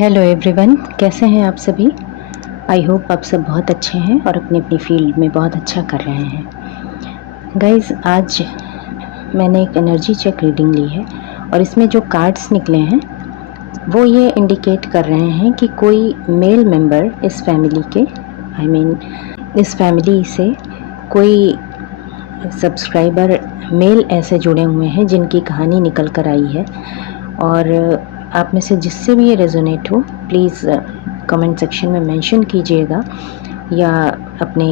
Hello everyone, कैसे हैं आप सभी। आई होप आप सब बहुत अच्छे हैं और अपनी अपनी फील्ड में बहुत अच्छा कर रहे हैं। गाइस, आज मैंने एक एनर्जी चेक रीडिंग ली है और इसमें जो कार्ड्स निकले हैं वो ये इंडिकेट कर रहे हैं कि कोई मेल मेंबर इस फैमिली के इस फैमिली से कोई सब्सक्राइबर मेल ऐसे जुड़े हुए हैं जिनकी कहानी निकल कर आई है। और आप में से जिससे भी ये रेजोनेट हो, प्लीज़ कमेंट सेक्शन में मेंशन कीजिएगा या अपने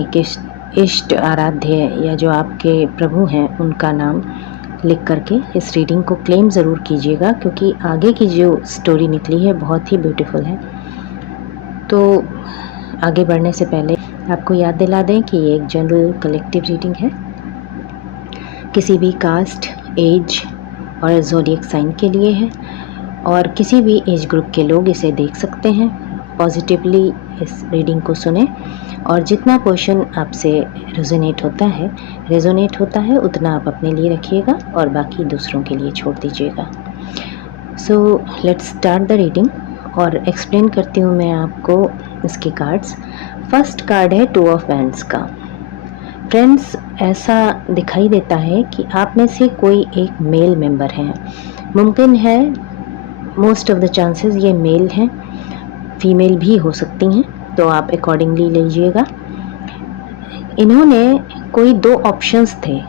इष्ट आराध्य या जो आपके प्रभु हैं उनका नाम लिख करके इस रीडिंग को क्लेम ज़रूर कीजिएगा, क्योंकि आगे की जो स्टोरी निकली है बहुत ही ब्यूटीफुल है। तो आगे बढ़ने से पहले आपको याद दिला दें कि ये एक जनरल कलेक्टिव रीडिंग है। किसी भी कास्ट, एज और ज़ोडिएक साइन के लिए है और किसी भी एज ग्रुप के लोग इसे देख सकते हैं। पॉजिटिवली इस रीडिंग को सुने और जितना पोर्शन आपसे रेजोनेट होता है उतना आप अपने लिए रखिएगा और बाकी दूसरों के लिए छोड़ दीजिएगा। So let's start the reading और एक्सप्लेन करती हूँ मैं आपको इसके कार्ड्स। फर्स्ट कार्ड है 2 ऑफ वैंड्स का। फ्रेंड्स, ऐसा दिखाई देता है कि आप में से कोई एक मेल मेंबर हैं। मुमकिन है, मोस्ट ऑफ द चांसेस ये मेल हैं, फीमेल भी हो सकती हैं, तो आप अकॉर्डिंगली लीजिएगा। इन्होंने कोई 2 ऑप्शंस थे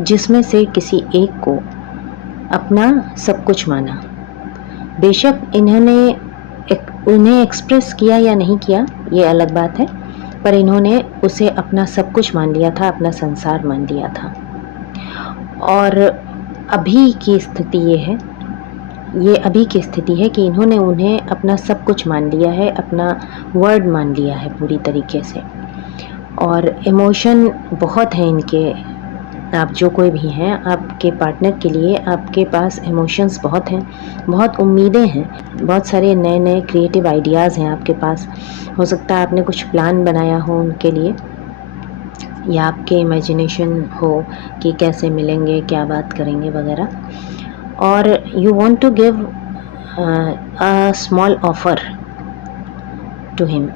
जिसमें से किसी एक को अपना सब कुछ माना। बेशक उन्हें एक्सप्रेस किया या नहीं किया ये अलग बात है, पर इन्होंने उसे अपना सब कुछ मान लिया था, अपना संसार मान लिया था। और अभी की स्थिति है कि इन्होंने उन्हें अपना सब कुछ मान लिया है, अपना वर्ड मान लिया है पूरी तरीके से। और इमोशन बहुत हैं इनके। आप जो कोई भी हैं, आपके पार्टनर के लिए आपके पास इमोशंस बहुत हैं, बहुत उम्मीदें हैं, बहुत सारे नए नए क्रिएटिव आइडियाज़ हैं आपके पास। हो सकता है आपने कुछ प्लान बनाया हो उनके लिए, या आपके इमेजिनेशन हो कि कैसे मिलेंगे, क्या बात करेंगे वगैरह। और you want to give a small offer to him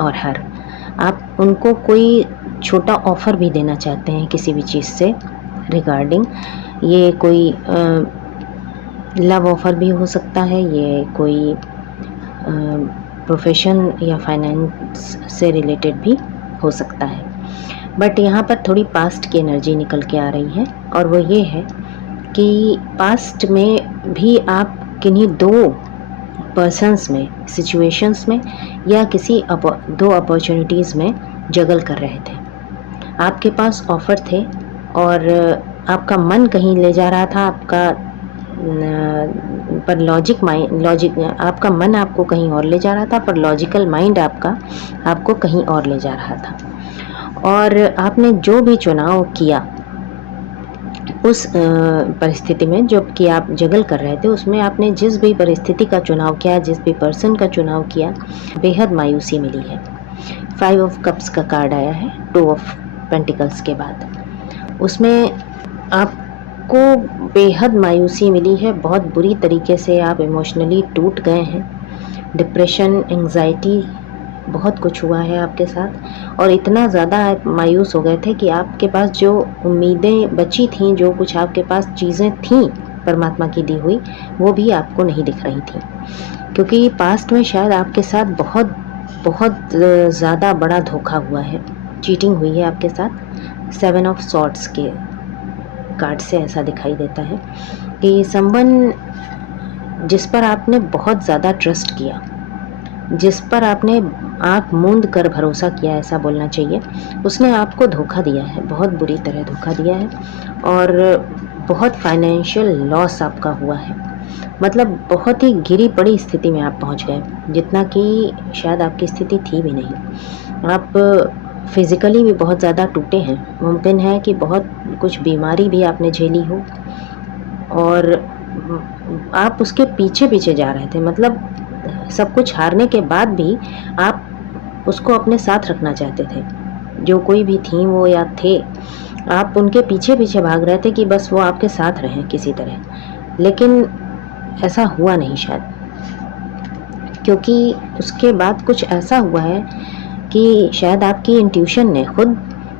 और हर। आप उनको कोई छोटा ऑफ़र भी देना चाहते हैं किसी भी चीज़ से रिगार्डिंग। ये कोई लव ऑफ़र भी हो सकता है, ये कोई प्रोफेशन या फाइनेंस से रिलेटेड भी हो सकता है। बट यहाँ पर थोड़ी पास्ट की एनर्जी निकल के आ रही है और वो ये है कि पास्ट में भी आप किन्हीं 2 पर्सन्स में, सिचुएशंस में या किसी 2 अपॉर्चुनिटीज़ में जगल कर रहे थे। आपके पास ऑफ़र थे और आपका मन कहीं ले जा रहा था, पर आपका मन आपको कहीं और ले जा रहा था, पर लॉजिकल माइंड आपको कहीं और ले जा रहा था। और आपने जो भी चुनाव किया उस परिस्थिति में, जब कि आप जगल कर रहे थे, उसमें आपने जिस भी परिस्थिति का चुनाव किया, जिस भी पर्सन का चुनाव किया, बेहद मायूसी मिली है। 5 ऑफ कप्स का कार्ड आया है 2 ऑफ पेंटिकल्स के बाद। उसमें आपको बेहद मायूसी मिली है, बहुत बुरी तरीके से आप इमोशनली टूट गए हैं। डिप्रेशन, एंग्जाइटी, बहुत कुछ हुआ है आपके साथ और इतना ज़्यादा आप मायूस हो गए थे कि आपके पास जो उम्मीदें बची थीं, जो कुछ आपके पास चीज़ें थीं परमात्मा की दी हुई, वो भी आपको नहीं दिख रही थी। क्योंकि पास्ट में शायद आपके साथ बहुत बहुत ज़्यादा बड़ा धोखा हुआ है, चीटिंग हुई है आपके साथ। 7 ऑफ सॉर्ड्स के कार्ड से ऐसा दिखाई देता है कि समवन जिस पर आपने बहुत ज़्यादा ट्रस्ट किया, जिस पर आपने आँख मूंद कर भरोसा किया, ऐसा बोलना चाहिए, उसने आपको धोखा दिया है, बहुत बुरी तरह धोखा दिया है और बहुत फाइनेंशियल लॉस आपका हुआ है। मतलब बहुत ही गिरी पड़ी स्थिति में आप पहुंच गए, जितना कि शायद आपकी स्थिति थी भी नहीं। आप फिज़िकली भी बहुत ज़्यादा टूटे हैं। मुमकिन है कि बहुत कुछ बीमारी भी आपने झेली हो और आप उसके पीछे पीछे जा रहे थे। मतलब सब कुछ हारने के बाद भी आप उसको अपने साथ रखना चाहते थे। जो कोई भी थी वो या थे, आप उनके पीछे पीछे भाग रहे थे कि बस वो आपके साथ रहें किसी तरह, लेकिन ऐसा हुआ नहीं शायद। क्योंकि उसके बाद कुछ ऐसा हुआ है कि शायद आपकी इंट्यूशन ने खुद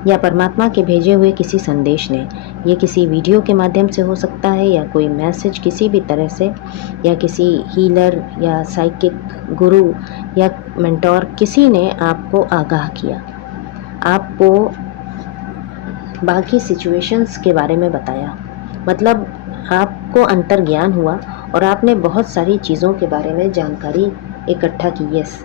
या परमात्मा के भेजे हुए किसी संदेश ने, ये किसी वीडियो के माध्यम से हो सकता है या कोई मैसेज किसी भी तरह से, या किसी हीलर या साइकिक गुरु या मेंटोर, किसी ने आपको आगाह किया, आपको बाकी सिचुएशंस के बारे में बताया। मतलब आपको अंतर्ज्ञान हुआ और आपने बहुत सारी चीज़ों के बारे में जानकारी इकट्ठा की। यस,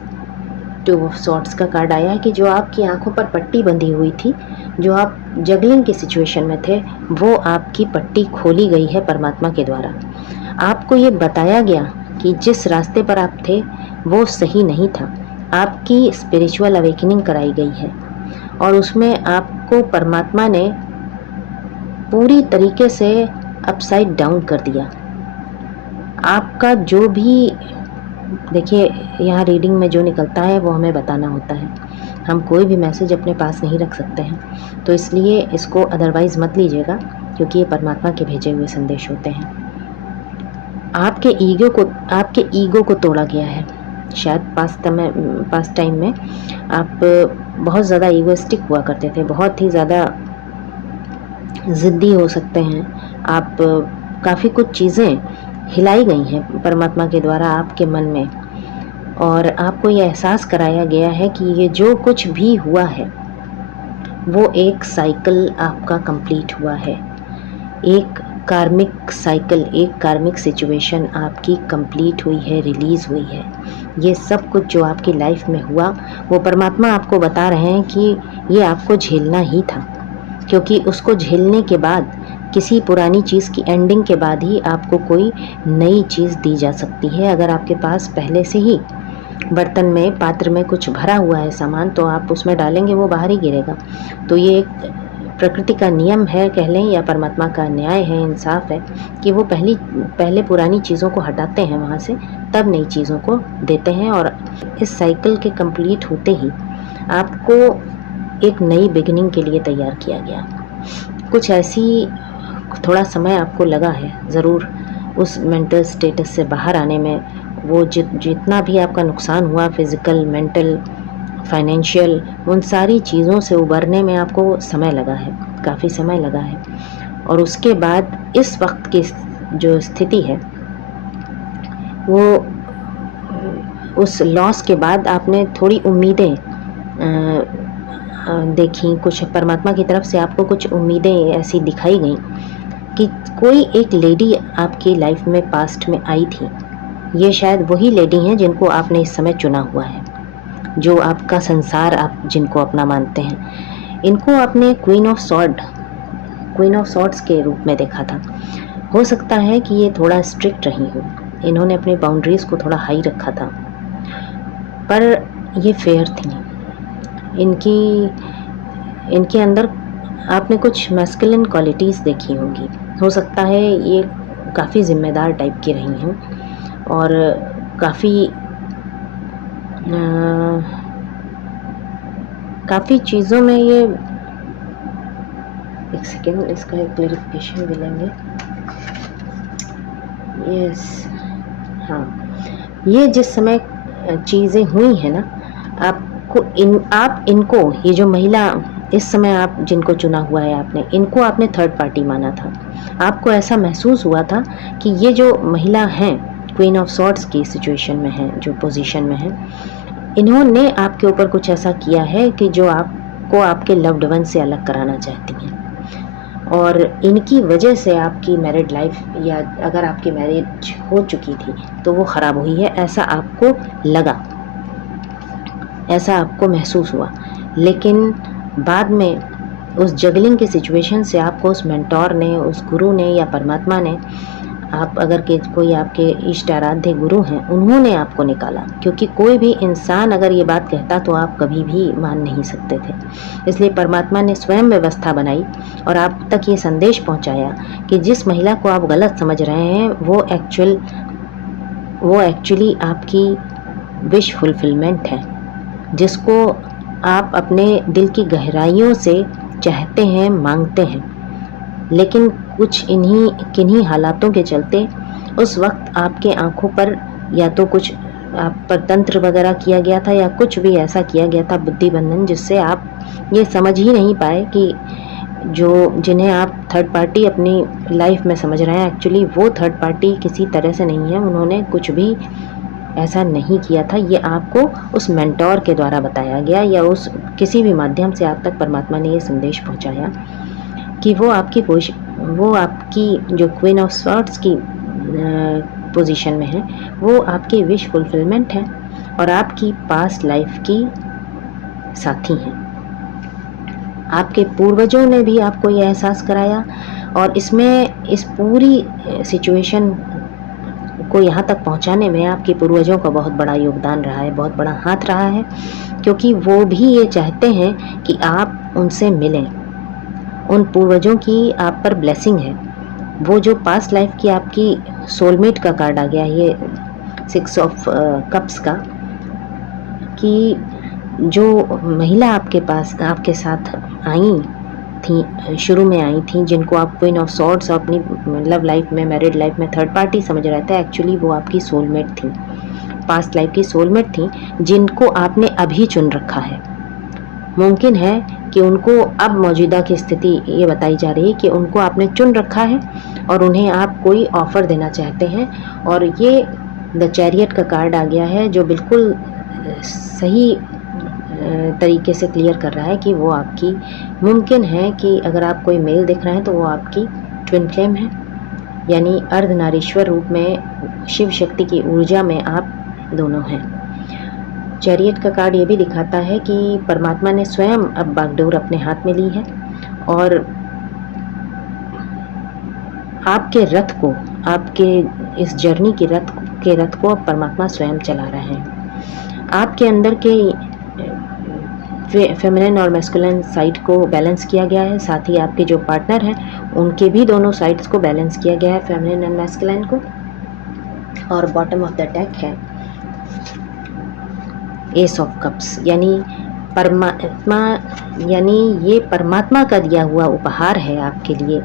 टू ऑफ सॉर्ट्स का कार्ड आया है कि जो आपकी आंखों पर पट्टी बंधी हुई थी, जो आप जगलिंग की सिचुएशन में थे, वो आपकी पट्टी खोली गई है परमात्मा के द्वारा। आपको ये बताया गया कि जिस रास्ते पर आप थे वो सही नहीं था। आपकी स्पिरिचुअल अवेकनिंग कराई गई है और उसमें आपको परमात्मा ने पूरी तरीके से अपसाइड डाउन कर दिया। आपका जो भी, देखिए यहाँ रीडिंग में जो निकलता है वो हमें बताना होता है, हम कोई भी मैसेज अपने पास नहीं रख सकते हैं, तो इसलिए इसको अदरवाइज़ मत लीजिएगा, क्योंकि ये परमात्मा के भेजे हुए संदेश होते हैं। आपके ईगो को तोड़ा गया है। शायद पास्ट टाइम में आप बहुत ज़्यादा ईगोइस्टिक हुआ करते थे, बहुत ही ज़्यादा ज़िद्दी हो सकते हैं आप। काफ़ी कुछ चीज़ें हिलाई गई हैं परमात्मा के द्वारा आपके मन में, और आपको ये एहसास कराया गया है कि ये जो कुछ भी हुआ है वो एक साइकिल आपका कंप्लीट हुआ है। एक कार्मिक साइकिल, एक कार्मिक सिचुएशन आपकी कंप्लीट हुई है, रिलीज़ हुई है। ये सब कुछ जो आपकी लाइफ में हुआ वो परमात्मा आपको बता रहे हैं कि ये आपको झेलना ही था, क्योंकि उसको झेलने के बाद, किसी पुरानी चीज़ की एंडिंग के बाद ही आपको कोई नई चीज़ दी जा सकती है। अगर आपके पास पहले से ही बर्तन में, पात्र में कुछ भरा हुआ है सामान, तो आप उसमें डालेंगे वो बाहर ही गिरेगा। तो ये एक प्रकृति का नियम है कह लें, या परमात्मा का न्याय है, इंसाफ है कि वो पहले पुरानी चीज़ों को हटाते हैं वहाँ से, तब नई चीज़ों को देते हैं। और इस साइकिल के कंप्लीट होते ही आपको एक नई बिगिनिंग के लिए तैयार किया गया। कुछ ऐसी थोड़ा समय आपको लगा है ज़रूर उस मेंटल स्टेटस से बाहर आने में। वो जितना भी आपका नुकसान हुआ, फिज़िकल, मेंटल, फाइनेंशियल, उन सारी चीज़ों से उबरने में आपको समय लगा है, काफ़ी समय लगा है। और उसके बाद इस वक्त की जो स्थिति है, वो उस लॉस के बाद आपने थोड़ी उम्मीदें देखी, कुछ परमात्मा की तरफ से आपको कुछ उम्मीदें ऐसी दिखाई गई कि कोई एक लेडी आपकी लाइफ में पास्ट में आई थी। ये शायद वही लेडी हैं जिनको आपने इस समय चुना हुआ है, जो आपका संसार आप जिनको अपना मानते हैं। इनको आपने क्वीन ऑफ सॉर्ड्स के रूप में देखा था। हो सकता है कि ये थोड़ा स्ट्रिक्ट रही हो, इन्होंने अपनी बाउंड्रीज़ को थोड़ा हाई रखा था, पर ये फेयर थी। इनके अंदर आपने कुछ मैस्कुलिन क्वालिटीज़ देखी होंगी। हो सकता है ये काफ़ी ज़िम्मेदार टाइप की रही हैं और काफ़ी चीज़ों में ये, एक सेकेंड इसका एक क्लैरिफिकेशन भी लेंगे। यस, हाँ, ये जिस समय चीज़ें हुई हैं ना, आप इनको, ये जो महिला इस समय आप जिनको चुना हुआ है आपने, इनको आपने थर्ड पार्टी माना था। आपको ऐसा महसूस हुआ था कि ये जो महिला हैं, क्वीन ऑफ सॉर्ड्स की सिचुएशन में हैं, जो पोजीशन में हैं, इन्होंने आपके ऊपर कुछ ऐसा किया है कि जो आपको आपके लव्ड वन से अलग कराना चाहती हैं, और इनकी वजह से आपकी मैरिड लाइफ, या अगर आपकी मैरिज हो चुकी थी तो वो ख़राब हुई है, ऐसा आपको लगा, ऐसा आपको महसूस हुआ। लेकिन बाद में उस जगलिंग की सिचुएशन से आपको उस मेंटोर ने, उस गुरु ने या परमात्मा ने, आप अगर के कोई आपके इष्ट आराध्य गुरु हैं, उन्होंने आपको निकाला। क्योंकि कोई भी इंसान अगर ये बात कहता तो आप कभी भी मान नहीं सकते थे। इसलिए परमात्मा ने स्वयं व्यवस्था बनाई और आप तक ये संदेश पहुंचाया कि जिस महिला को आप गलत समझ रहे हैं वो एक्चुअली आपकी विश फुलफिलमेंट है, जिसको आप अपने दिल की गहराइयों से चाहते हैं, मांगते हैं। लेकिन कुछ किन्हीं हालातों के चलते उस वक्त आपके आंखों पर या तो कुछ आप पर तंत्र वगैरह किया गया था या कुछ भी ऐसा किया गया था बुद्धि बंधन, जिससे आप ये समझ ही नहीं पाए कि जिन्हें आप थर्ड पार्टी अपनी लाइफ में समझ रहे हैं, एक्चुअली वो थर्ड पार्टी किसी तरह से नहीं है। उन्होंने कुछ भी ऐसा नहीं किया था। ये आपको उस मेंटोर के द्वारा बताया गया या उस किसी भी माध्यम से आप तक परमात्मा ने ये संदेश पहुंचाया कि वो आपकी जो क्वीन ऑफ स्वॉर्ड्स की पोजीशन में है, वो आपकी विश फुलफिलमेंट है और आपकी पास्ट लाइफ की साथी हैं। आपके पूर्वजों ने भी आपको ये एहसास कराया और इस पूरी सिचुएशन को यहाँ तक पहुँचाने में आपके पूर्वजों का बहुत बड़ा योगदान रहा है, बहुत बड़ा हाथ रहा है, क्योंकि वो भी ये चाहते हैं कि आप उनसे मिलें। उन पूर्वजों की आप पर ब्लेसिंग है। वो जो पास्ट लाइफ की आपकी सोलमेट का कार्ड आ गया, ये 6 ऑफ कप्स का, कि जो महिला आपके साथ आई थी, शुरू में आई थी, जिनको आप क्वीन ऑफ सॉर्ड्स और अपनी लव लाइफ में, मैरिड लाइफ में थर्ड पार्टी समझ रहे थे, एक्चुअली वो आपकी सोलमेट थी, पास्ट लाइफ की सोलमेट थी, जिनको आपने अभी चुन रखा है। मुमकिन है कि उनको अब मौजूदा की स्थिति ये बताई जा रही है कि उनको आपने चुन रखा है और उन्हें आप कोई ऑफ़र देना चाहते हैं, और ये द चैरियट का कार्ड आ गया है, जो बिल्कुल सही तरीके से क्लियर कर रहा है कि वो आपकी, मुमकिन है कि अगर आप कोई मेल देख रहे हैं तो वो आपकी ट्विन फ्लेम है, यानी अर्धनारीश्वर रूप में, शिव शक्ति की ऊर्जा में आप दोनों हैं। चैरियट का कार्ड ये भी दिखाता है कि परमात्मा ने स्वयं अब बागडोर अपने हाथ में ली है और आपके रथ को, आपके इस जर्नी के रथ को अब परमात्मा स्वयं चला रहे हैं। आपके अंदर के फेमिनिन और मैस्कुलिन साइड को बैलेंस किया गया है, साथ ही आपके जो पार्टनर हैं उनके भी दोनों साइड्स को बैलेंस किया गया है, फेमिनिन एंड मैस्कुलिन को। और बॉटम ऑफ द डेक है एस ऑफ कप्स, यानी ये परमात्मा का दिया हुआ उपहार है आपके लिए।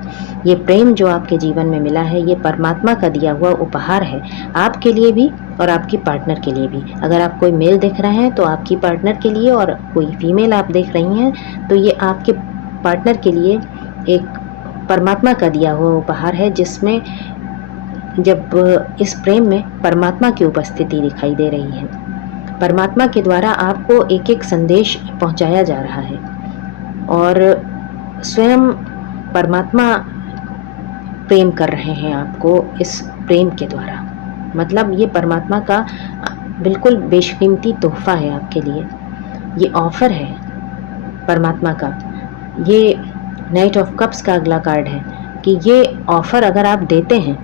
ये प्रेम जो आपके जीवन में मिला है, ये परमात्मा का दिया हुआ उपहार है आपके लिए भी और आपकी पार्टनर के लिए भी। अगर आप कोई मेल देख रहे हैं तो आपकी पार्टनर के लिए, और कोई फीमेल आप देख रही हैं तो ये आपके पार्टनर के लिए एक परमात्मा का दिया हुआ उपहार है, जिसमें जब इस प्रेम में परमात्मा की उपस्थिति दिखाई दे रही है, परमात्मा के द्वारा आपको एक एक संदेश पहुंचाया जा रहा है और स्वयं परमात्मा प्रेम कर रहे हैं आपको इस प्रेम के द्वारा। मतलब ये परमात्मा का बिल्कुल बेशकीमती तोहफा है आपके लिए, ये ऑफ़र है परमात्मा का। ये नाइट ऑफ कप्स का अगला कार्ड है कि ये ऑफ़र अगर आप देते हैं,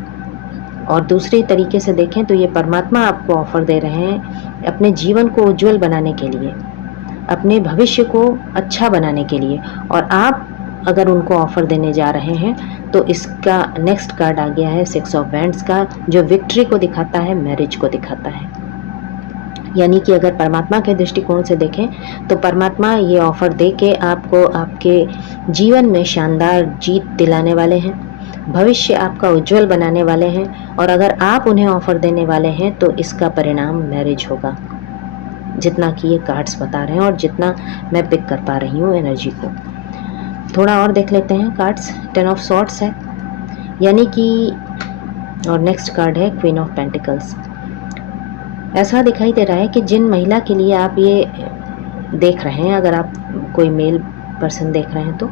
और दूसरे तरीके से देखें तो ये परमात्मा आपको ऑफ़र दे रहे हैं अपने जीवन को उज्जवल बनाने के लिए, अपने भविष्य को अच्छा बनाने के लिए, और आप अगर उनको ऑफ़र देने जा रहे हैं तो इसका नेक्स्ट कार्ड आ गया है 6 ऑफ वैंड्स का, जो विक्ट्री को दिखाता है, मैरिज को दिखाता है। यानी कि अगर परमात्मा के दृष्टिकोण से देखें तो परमात्मा ये ऑफ़र दे के आपको आपके जीवन में शानदार जीत दिलाने वाले हैं, भविष्य आपका उज्जवल बनाने वाले हैं, और अगर आप उन्हें ऑफ़र देने वाले हैं तो इसका परिणाम मैरिज होगा, जितना कि ये कार्ड्स बता रहे हैं और जितना मैं पिक कर पा रही हूँ एनर्जी को। थोड़ा और देख लेते हैं कार्ड्स। 10 ऑफ सॉर्ड्स है, यानी कि, और नेक्स्ट कार्ड है क्वीन ऑफ पेंटिकल्स। ऐसा दिखाई दे रहा है कि जिन महिला के लिए आप ये देख रहे हैं, अगर आप कोई मेल पर्सन देख रहे हैं तो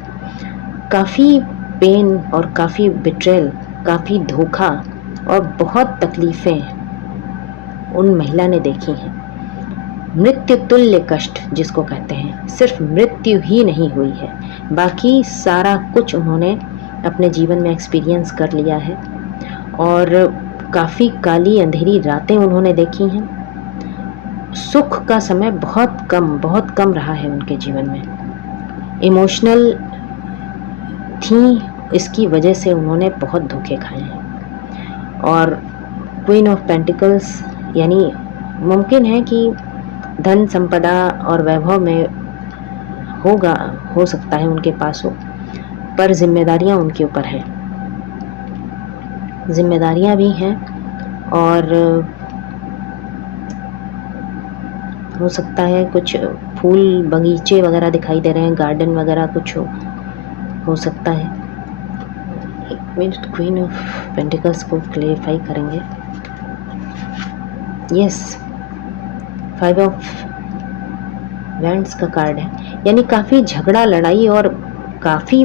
काफ़ी पेन और काफ़ी बिट्रेल, काफ़ी धोखा और बहुत तकलीफ़ें उन महिला ने देखी हैं। मृत्यु तुल्य कष्ट जिसको कहते हैं, सिर्फ मृत्यु ही नहीं हुई है, बाकी सारा कुछ उन्होंने अपने जीवन में एक्सपीरियंस कर लिया है, और काफ़ी काली अंधेरी रातें उन्होंने देखी हैं। सुख का समय बहुत कम रहा है उनके जीवन में। इमोशनल थी, इसकी वजह से उन्होंने बहुत धोखे खाए हैं। और क्वीन ऑफ पेंटिकल्स, यानी मुमकिन है कि धन संपदा और वैभव में हो सकता है उनके पास हो, पर जिम्मेदारियां उनके ऊपर हैं, जिम्मेदारियां भी हैं, और हो सकता है कुछ फूल बगीचे वगैरह दिखाई दे रहे हैं, गार्डन वगैरह कुछ हो सकता है। एक मिनट, क्वीन ऑफ पेंटिकल्स को क्लेरिफाई करेंगे। यस, 5 ऑफ वैंड्स का कार्ड है, यानी काफ़ी झगड़ा लड़ाई और काफ़ी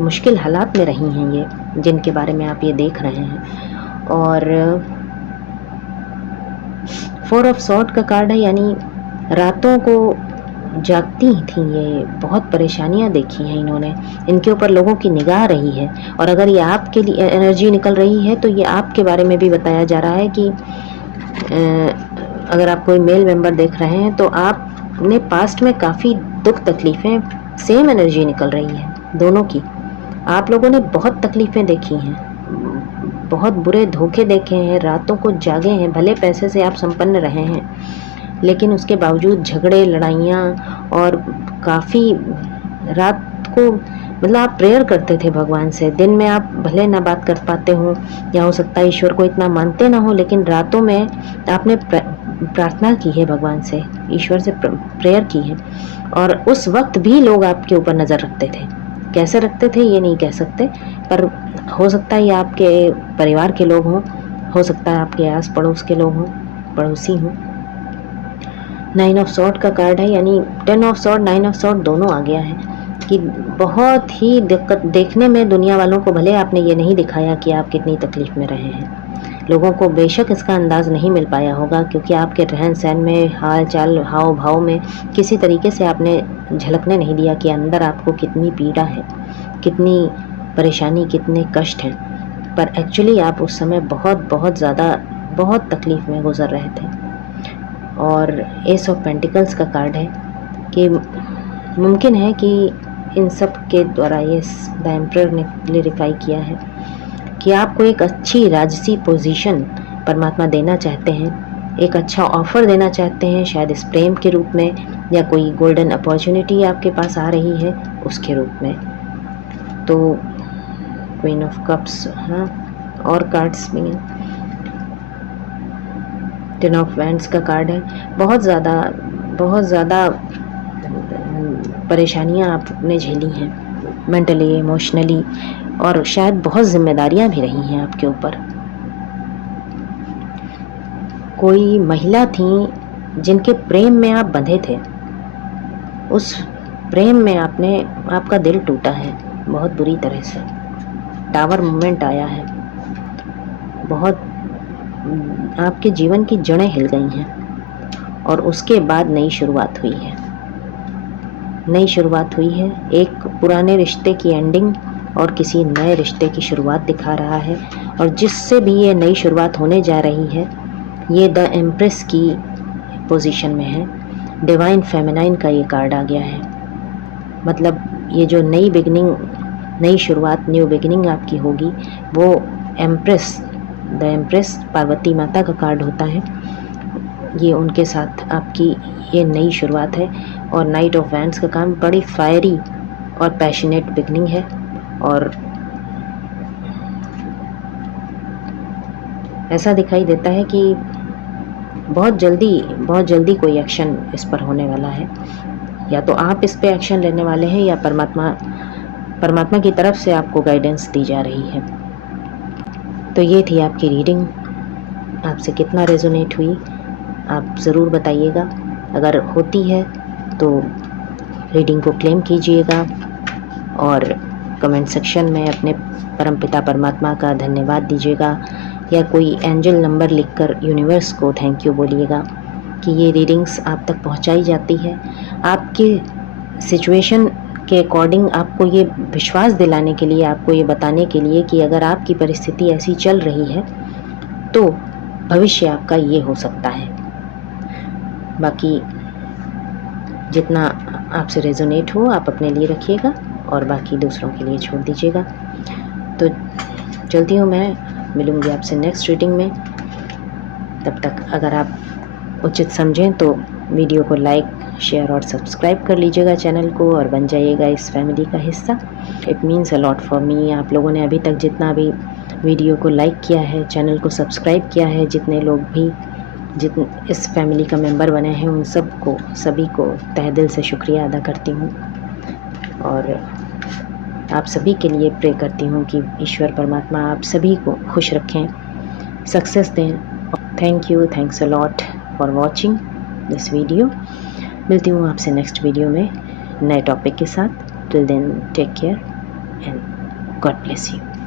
मुश्किल हालात में रही हैं ये, जिनके बारे में आप ये देख रहे हैं। और 4 ऑफ सॉर्ड का कार्ड है, यानी रातों को जागती थी ये, बहुत परेशानियां देखी हैं इन्होंने, इनके ऊपर लोगों की निगाह रही है। और अगर ये आपके लिए एनर्जी निकल रही है तो ये आपके बारे में भी बताया जा रहा है कि अगर आप कोई मेल मेंबर देख रहे हैं तो आपने पास्ट में काफ़ी दुख तकलीफ़ें, सेम एनर्जी निकल रही है दोनों की। आप लोगों ने बहुत तकलीफ़ें देखी हैं, बहुत बुरे धोखे देखे हैं, रातों को जागे हैं। भले पैसे से आप संपन्न रहे हैं, लेकिन उसके बावजूद झगड़े लड़ाइयाँ, और काफ़ी रात को मतलब आप प्रेयर करते थे भगवान से। दिन में आप भले ना बात कर पाते हो, या हो सकता है ईश्वर को इतना मानते ना हो, लेकिन रातों में आपने प्रार्थना की है भगवान से, ईश्वर से प्रेयर की है। और उस वक्त भी लोग आपके ऊपर नज़र रखते थे। कैसे रखते थे ये नहीं कह सकते, पर हो सकता है ये आपके परिवार के लोग हों, हो सकता है आपके आस पड़ोस के लोग हों, पड़ोसी हों। 9 ऑफ सॉर्ड का कार्ड है, यानी 10 ऑफ सॉर्ड 9 ऑफ सॉर्ड दोनों आ गया है कि बहुत ही दिक्कत देखने में दुनिया वालों को, भले आपने ये नहीं दिखाया कि आप कितनी तकलीफ़ में रहे हैं, लोगों को बेशक इसका अंदाज़ नहीं मिल पाया होगा, क्योंकि आपके रहन सहन में, हाल चाल, हाव भाव में किसी तरीके से आपने झलकने नहीं दिया कि अंदर आपको कितनी पीड़ा है, कितनी परेशानी, कितने कष्ट हैं। पर एक्चुअली आप उस समय बहुत बहुत ज़्यादा बहुत तकलीफ़ में गुजर रहे थे। और एस ऑफ पेंटिकल्स का कार्ड है कि मुमकिन है कि इन सब के द्वारा ये द एम्परर ने क्लेरिफाई किया है कि आपको एक अच्छी राजसी पोजीशन परमात्मा देना चाहते हैं, एक अच्छा ऑफ़र देना चाहते हैं, शायद इस प्रेम के रूप में, या कोई गोल्डन अपॉर्चुनिटी आपके पास आ रही है उसके रूप में। तो क्वीन ऑफ कप्स, हाँ, और कार्ड्स भी हैं। 10 ऑफ वैंड्स का कार्ड है। बहुत ज़्यादा परेशानियां आपने झेली हैं, मेंटली, इमोशनली, और शायद बहुत जिम्मेदारियां भी रही हैं आपके ऊपर। कोई महिला थी जिनके प्रेम में आप बंधे थे, उस प्रेम में आपका दिल टूटा है बहुत बुरी तरह से। टावर मूवमेंट आया है, बहुत आपके जीवन की जड़ें हिल गई हैं, और उसके बाद नई शुरुआत हुई है। एक पुराने रिश्ते की एंडिंग और किसी नए रिश्ते की शुरुआत दिखा रहा है। और जिससे भी ये नई शुरुआत होने जा रही है, ये द एम्प्रेस की पोजीशन में है। डिवाइन फेमिनाइन का ये कार्ड आ गया है, मतलब ये जो नई बिगनिंग, नई शुरुआत, न्यू बिगनिंग आपकी होगी, वो एम्प्रेस, द एम्प्रेस पार्वती माता का कार्ड होता है। ये उनके साथ आपकी ये नई शुरुआत है। और नाइट ऑफ वैंड्स का काम बड़ी फायरी और पैशनेट बिगनिंग है, और ऐसा दिखाई देता है कि बहुत जल्दी कोई एक्शन इस पर होने वाला है। या तो आप इस पे एक्शन लेने वाले हैं, या परमात्मा की तरफ से आपको गाइडेंस दी जा रही है। तो ये थी आपकी रीडिंग। आपसे कितना रेजोनेट हुई आप ज़रूर बताइएगा। अगर होती है तो रीडिंग को क्लेम कीजिएगा, और कमेंट सेक्शन में अपने परमपिता परमात्मा का धन्यवाद दीजिएगा, या कोई एंजल नंबर लिखकर यूनिवर्स को थैंक यू बोलिएगा कि ये रीडिंग्स आप तक पहुंचाई जाती है। आपके सिचुएशन के अकॉर्डिंग आपको ये विश्वास दिलाने के लिए, आपको ये बताने के लिए कि अगर आपकी परिस्थिति ऐसी चल रही है तो भविष्य आपका ये हो सकता है। बाकी जितना आपसे रेजोनेट हो आप अपने लिए रखिएगा, और बाकी दूसरों के लिए छोड़ दीजिएगा। तो चलती हूँ मैं, मिलूँगी आपसे नेक्स्ट रीडिंग में। तब तक अगर आप उचित समझें तो वीडियो को लाइक, शेयर और सब्सक्राइब कर लीजिएगा चैनल को, और बन जाइएगा इस फैमिली का हिस्सा। It means a lot for me. आप लोगों ने अभी तक जितना भी वीडियो को लाइक किया है, चैनल को सब्सक्राइब किया है, जितने लोग भी जितने इस फैमिली का मेंबर बने हैं उन सभी को तहे दिल से शुक्रिया अदा करती हूँ और आप सभी के लिए प्रे करती हूँ कि ईश्वर परमात्मा आप सभी को खुश रखें, सक्सेस दें। Thanks a lot for watching this video. मिलती हूँ आपसे नेक्स्ट वीडियो में नए टॉपिक के साथ। Till then take care and god bless you.